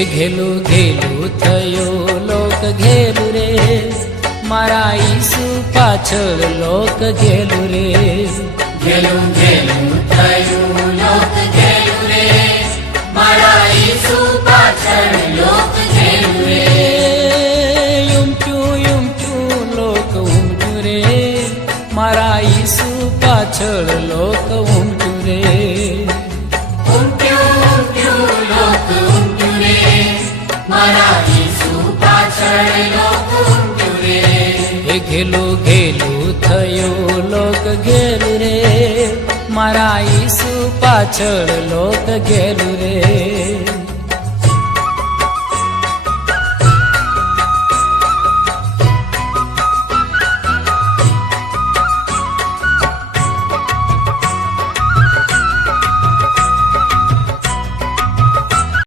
એ ઘેલું ઘેલું થયો લોક ઘેલું રે, મારા ઈસુ પાછળ લોક ઘેલું રે. ઘેલું ઘેલું થયું લોક ઘેલું રે, મારા ઈસુ પાછળ લોક ઘેલું રે. ઉમટ્યું ઉમટ્યું લોક ઉમટ્યું રે, મારા ઈસુ પાછળ લોક ઉમટ્યું રે. ઉમટ્યું ઉમટ્યું લોક ઉમટ્યું રે, મારા ઈસુ પાછળ લોક ઉમટ્યું રે. એ ઘેલું ઘેલું થયું લોક ઘેલું રે, મારા ઈસુ પાછળ લોક ઘેલું રે.